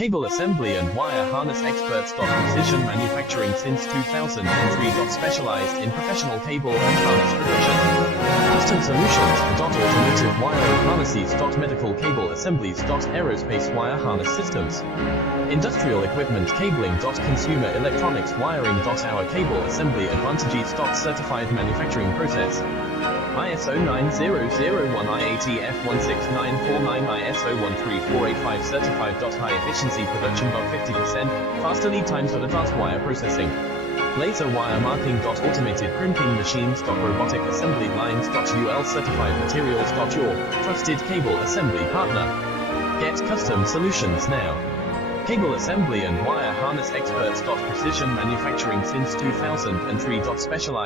Cable assembly and wire harness experts. Precision manufacturing since 2003. Specialized in professional cable and harness production. Custom solutions. Automotive wiring harnesses. Medical cable assemblies. Aerospace wire harness systems. Industrial equipment cabling. Consumer electronics wiring. Our cable assembly advantages. Certified manufacturing process. ISO 9001 IATF 16949 ISO 13485 certified. High efficiency production. 50% faster lead times. Advanced wire processing. Laser wire marking. Automated crimping machines. Robotic assembly lines. UL certified materials. Your trusted cable assembly partner. Get custom solutions now. Cable assembly and wire harness experts. Precision manufacturing since 2003. Specialized